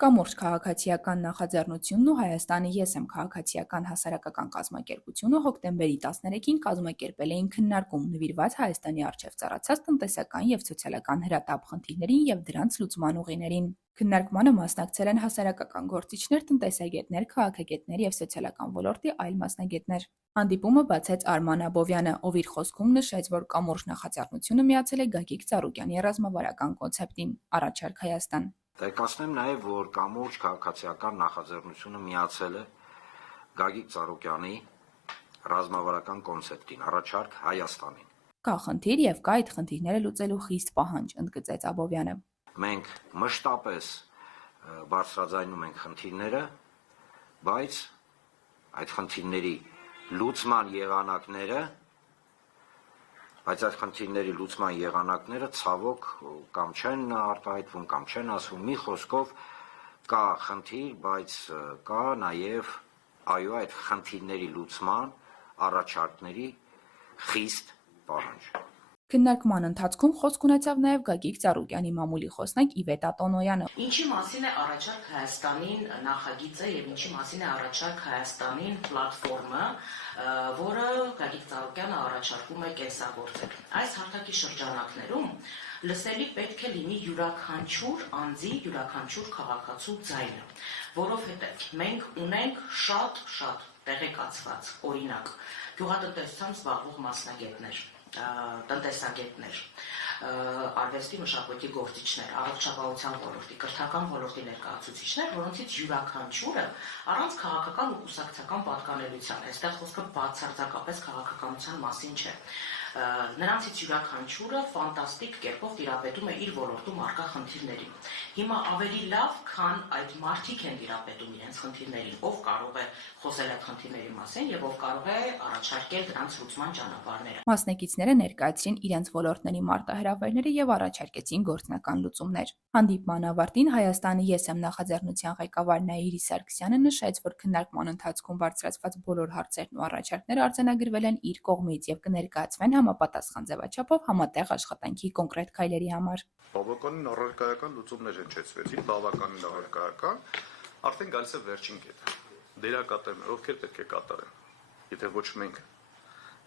Կամուրջ քաղաքացիական նախաձեռնությունն ու Հայաստանի «Ես եմ» քաղաքացիական հասարակական կազմակերպությունը հոկտեմբերի 13-ին կազմակերպել էին քննարկում նվիրված Հայաստանի առջև ծառացած տնտեսական և սոցիալական հրատապ խնդիրներին և դրանց լուծման ուղիներին։ Քննարկմանը մասնակցել են հասարակական գործիչներ, տնտեսագետներ, քաղաքագետներ և սոցիալական ոլորտի այլ մասնագետներ։ Հանդիպումը բացեց Արման Աբովյանը, ով իր խոսքում նշեց, որ Կամուրջ նախաձեռնությունը միացել է Գագիկ Ծառուկյանի ռազմավարական կոնցեպտին «Առաջարկ Հայաստան»։ Տեղեկացնեմ նաև, որ Կամուրջ քաղաքացիական նախաձեռնությունը միացել է Գագիկ Ծառուկյանի ռազմավարական կոնցեպտին «Առաջարկ Հայաստանին»։ Կա խնդիր և կա այդ խնդիրները լուծելու խիստ պահանջ, ընդգծեց Աբովյանը։ Մենք մշտապես բարձրաձայնում ենք խնդիրները, բայց այդ խնդիրների եղանակները ցավոք կամ չեն արտահայտվում, կամ չեն ասվում։ Մի խոսքով կա խնդիր, բայց կա նաև այդ խնդիրների լուծման առաջարկների խիստ պահանջ։ Քննարկման ընթացքում խոսք ունեցավ նաև Գագիկ Ծառուկյանի մամուլի խոսնակ Իվետա Տոնոյանը։ Ինչի մասին է Առաջարկ Հայաստանին նախագիծը եւ ինչի մասին է Առաջարկ Հայաստանին պլատֆորմը, որը Գագիկ Ծառուկյանը առաջարկում է կենսագործել։ Այս հարթակի շրջանակներում լսելի պետք է լինի յուրաքանչյուր անձի, յուրաքանչյուր քաղաքացու ձայնը, որովհետեւ մենք ունենք շատ տեղեկացված, օրինակ, գյուղատնտեսությամբ զբաղվող մասնագետներ, տնտեսագետներ, արվեստի մշակույթի գործիչներ, առողջապահության ոլորտի, կրթական ոլորտի ներկայացուցիչներ, որոնցից յուրաքանչյուրը առանց քաղաքական ու կուսակցական պատկանելիության, այստեղ խոսքը բացարձակապես քաղաքականության մասին չէ, նրանցից յուրաքանչյուրը ֆանտաստիկ կերպով տիրապետում է իր ոլորտում առկա խնդիրներին։ Հիմա ավելի լավ, քան այդ մարդիկ են տիրապետում իրենց խնդիրներին, ով կարող է խոսել այդ խնդիրների մասին եւ ով կարող է առաջարկել դրանց լուծման ճանապարհները։ Մասնակիցները ներկայացրին իրենց ոլորտների մարտահրավերները եւ առաջարկեցին գործնական լուծումներ։ Հանդիպման ավարտին Հայաստանի «Ես եմ» նախաձեռնության ղեկավար Նաիրի Սարգսյանը նշեց, որ քննարկման ընթացքում բարձրացված բոլոր հարցերն ու առաջարկները արձանագրվել են իր կողմից եւ կներկայացվեն համապատասխան ձևաչափով համատեղ աշխատանքի կոնկրետ քայլերի համար։ Բավականին առարկայական լուծումներ հնչեցվեցին, բավականին առարկայական, արդեն գալիս է վերջին կետը։ Դերակատարներ, ովքեր պետք է կատարեն, եթե ոչ մենք,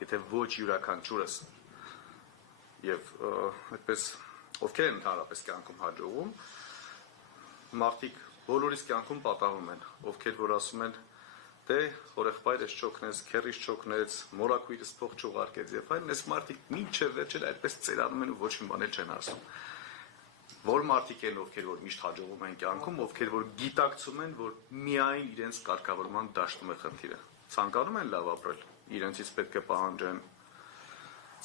եթե ոչ յուրաքանչյուրս եւ այդպես ովքեր են ընդհանրապես կյանքում հաջողում, մարդիկ բոլորիս կյանքում պատահում են, ովքեր որ ասում են դե հորեղբայրս չօգնեց, քեռիս չօգնեց, մորաքույրս փող չուղարկեց եւ այլն, այս մարդիկ մինչեւ վերջել այդպես ծերանում են ու ոչ մի բան էլ չեն ասում։ Որ մարդիկ են, ովքեր որ միշտ հաջողում են կյանքում, ովքեր որ գիտակցում են, որ միայն իրենց կարգավորման դաշտում է խնդիրը։ Ցանկանում են լավ ապրել, իրենցից պետք է պահանջեն,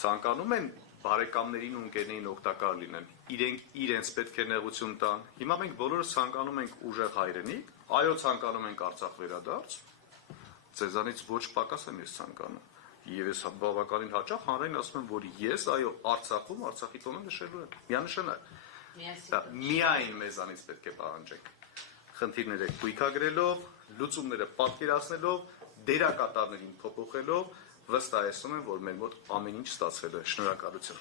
ցանկանում են բարեկամներին ու ընկերներին օգտակար լինեն, իրենց պետք է նեղություն տան։ Հիմա մենք բոլորս ցանկանում ենք ուժեղ հայրենիք, այո, ցանկանում ենք Արցախ վերադարձ, ձեզանից ոչ պակաս եմ ես ցանկանում։ Եվ ես բավականին հաճախ հանրային ասում եմ, որ ես այո Արցախում Արցախի տոնը նշելու եմ, միանշանակ։ Միայն մեզանից պետք է պահանջենք խնդիրները կույքագրելով, լուծումները պատկերացնելով, դերակատարներին փոփոխելով, վստահեցնում եմ, որ մեր մոտ ամեն ինչ ստացվել է։ Շնորհակալություն։